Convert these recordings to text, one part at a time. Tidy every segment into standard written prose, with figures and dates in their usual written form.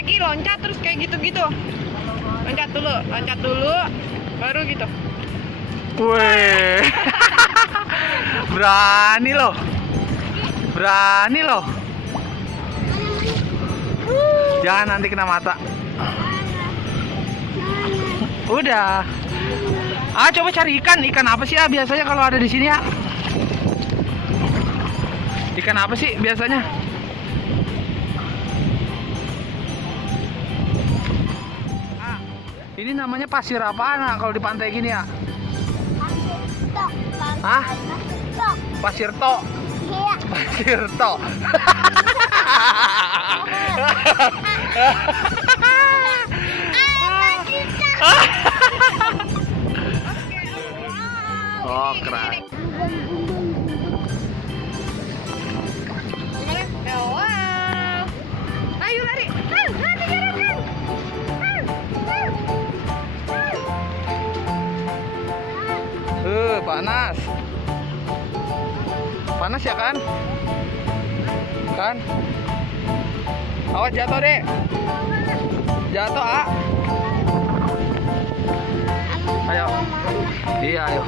Lagi loncat terus kayak gitu-gitu. Loncat dulu, baru gitu. Wih. Berani loh. Berani loh. Jangan nanti kena mata. Udah. Coba cari ikan. Ikan apa sih biasanya kalau ada di sini ya? Ikan apa sih biasanya? Ini namanya pasir apaan kalau di pantai gini ya? Hah? Pasir tok. Iya. Pasir tok. Oh, keren. Gimana? Wow. Ayo lari. Panas. Panas ya kan? Kan? Awas jatuh, Dek. Jatuh, ah. Ayo. Iya, ayo.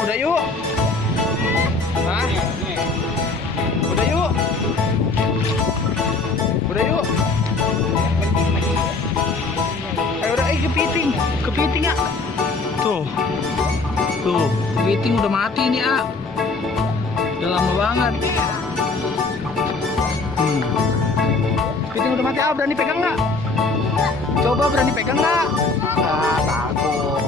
Udah yuk. Hah? Udah yuk. Udah yuk. Udah, kepiting. Kepiting ya. Tuh. Tuh, kepiting udah mati ini, ah. Udah lama banget. Kepiting udah mati, berani pegang nggak? Coba berani pegang nggak? Takut.